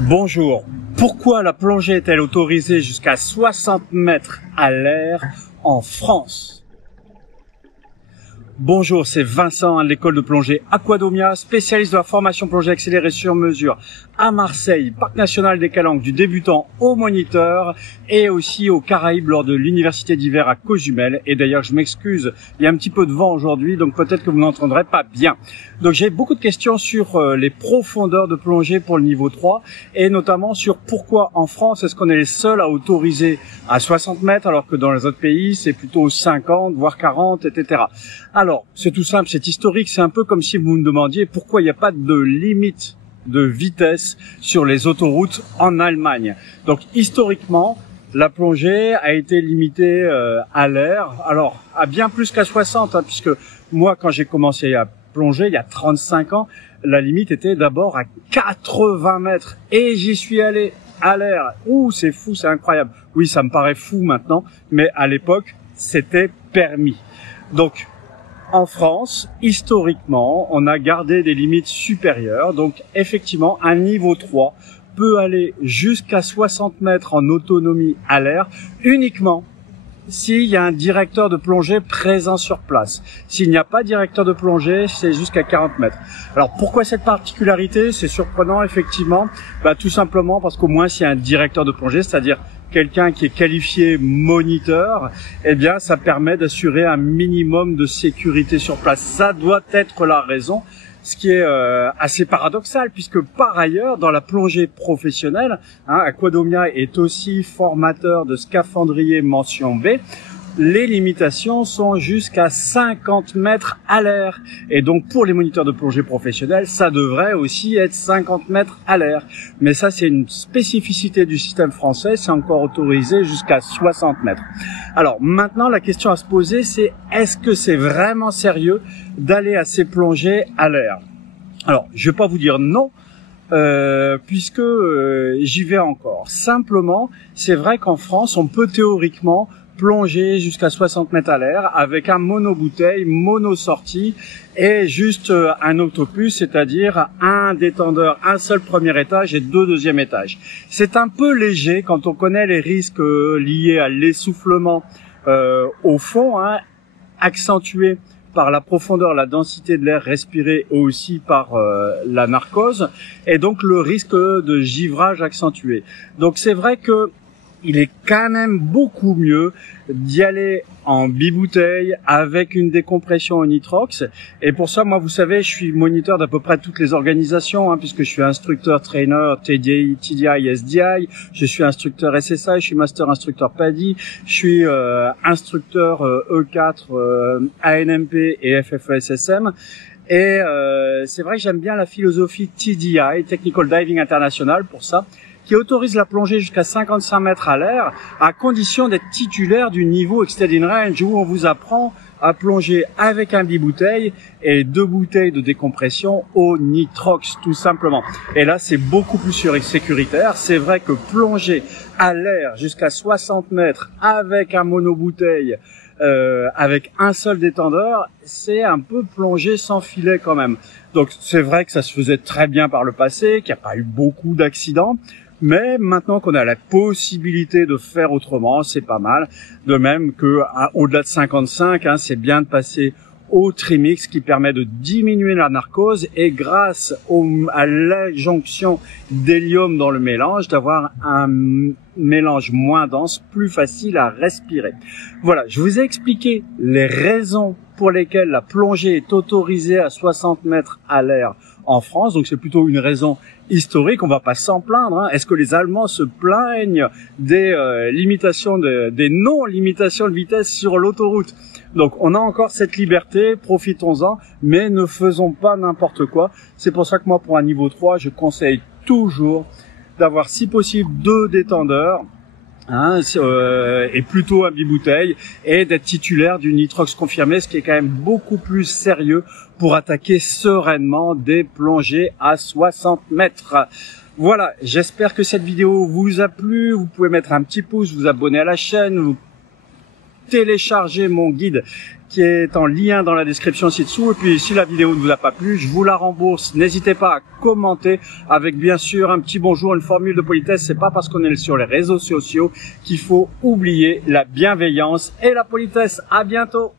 Bonjour. Pourquoi la plongée est-elle autorisée jusqu'à 60 mètres à l'air en France? Bonjour, c'est Vincent de l'école de plongée Aquadomia, spécialiste de la formation plongée accélérée sur mesure à Marseille, parc national des Calanques, du débutant au moniteur et aussi aux Caraïbes lors de l'université d'hiver à Cozumel. Et d'ailleurs, je m'excuse, il y a un petit peu de vent aujourd'hui, donc peut-être que vous n'entendrez pas bien. Donc j'ai beaucoup de questions sur les profondeurs de plongée pour le niveau 3 et notamment sur pourquoi en France est-ce qu'on est les seuls à autoriser à 60 mètres alors que dans les autres pays c'est plutôt 50 voire 40, etc. Alors c'est tout simple, c'est historique, c'est un peu comme si vous me demandiez pourquoi il n'y a pas de limite de vitesse sur les autoroutes en Allemagne. Donc historiquement, la plongée a été limitée à l'air, alors à bien plus qu'à 60, puisque moi quand j'ai commencé à plonger il y a 35 ans, la limite était d'abord à 80 mètres et j'y suis allé à l'air. Ouh, c'est fou, c'est incroyable. Oui, ça me paraît fou maintenant, mais à l'époque, c'était permis. Donc, en France, historiquement, on a gardé des limites supérieures. Donc, effectivement, un niveau 3 peut aller jusqu'à 60 mètres en autonomie à l'air uniquement s'il y a un directeur de plongée présent sur place. S'il n'y a pas de directeur de plongée, c'est jusqu'à 40 mètres. Alors pourquoi cette particularité? C'est surprenant effectivement, tout simplement parce qu'au moins s'il y a un directeur de plongée, c'est-à-dire quelqu'un qui est qualifié moniteur, eh bien ça permet d'assurer un minimum de sécurité sur place. Ça doit être la raison. Ce qui est assez paradoxal, puisque par ailleurs, dans la plongée professionnelle, Aquadomia est aussi formateur de scaphandrier mention B, les limitations sont jusqu'à 50 mètres à l'air. Et donc pour les moniteurs de plongée professionnels, ça devrait aussi être 50 mètres à l'air. Mais ça, c'est une spécificité du système français, c'est encore autorisé jusqu'à 60 mètres. Alors maintenant, la question à se poser, c'est est-ce que c'est vraiment sérieux d'aller à ces plongées à l'air? Alors, je vais pas vous dire non, puisque j'y vais encore. Simplement, c'est vrai qu'en France, on peut théoriquement plonger jusqu'à 60 mètres à l'air avec un monobouteille, mono-sortie et juste un octopus, c'est-à-dire un détendeur, un seul premier étage et deux deuxième étages. C'est un peu léger quand on connaît les risques liés à l'essoufflement au fond, accentué par la profondeur, la densité de l'air respiré aussi par la narcose et donc le risque de givrage accentué. Donc c'est vrai que il est quand même beaucoup mieux d'y aller en bibouteille avec une décompression au nitrox. Et pour ça, moi, vous savez, je suis moniteur d'à peu près toutes les organisations, puisque je suis instructeur, trainer, TDI, TDI, SDI. Je suis instructeur SSI, je suis master instructeur PADI. Je suis instructeur E4, ANMP et FFESSM. Et c'est vrai que j'aime bien la philosophie TDI, Technical Diving International, pour ça, qui autorise la plongée jusqu'à 55 mètres à l'air, à condition d'être titulaire du niveau Extended Range, où on vous apprend à plonger avec un bibouteille et deux bouteilles de décompression au nitrox, tout simplement. Et là, c'est beaucoup plus sécuritaire. C'est vrai que plonger à l'air jusqu'à 60 mètres avec un monobouteille, avec un seul détendeur, c'est un peu plonger sans filet quand même. Donc c'est vrai que ça se faisait très bien par le passé, qu'il n'y a pas eu beaucoup d'accidents. Mais maintenant qu'on a la possibilité de faire autrement, c'est pas mal. De même que au-delà de 55, c'est bien de passer au trimix qui permet de diminuer la narcose et grâce à l'adjonction d'hélium dans le mélange, d'avoir un mélange moins dense, plus facile à respirer. Voilà, je vous ai expliqué les raisons pour lesquelles la plongée est autorisée à 60 mètres à l'air en France, donc c'est plutôt une raison historique, on va pas s'en plaindre. Est-ce que les Allemands se plaignent des limitations, des non-limitations de vitesse sur l'autoroute? Donc on a encore cette liberté, profitons-en, mais ne faisons pas n'importe quoi. C'est pour ça que moi, pour un niveau 3, je conseille toujours d'avoir si possible deux détendeurs, et plutôt un bibouteille, et d'être titulaire du nitrox confirmé, ce qui est quand même beaucoup plus sérieux pour attaquer sereinement des plongées à 60 mètres. Voilà, j'espère que cette vidéo vous a plu. Vous pouvez mettre un petit pouce, vous abonner à la chaîne, télécharger mon guide qui est en lien dans la description ci-dessous. Et puis, si la vidéo ne vous a pas plu, je vous la rembourse. N'hésitez pas à commenter avec, bien sûr, un petit bonjour, une formule de politesse. C'est pas parce qu'on est sur les réseaux sociaux qu'il faut oublier la bienveillance et la politesse. À bientôt!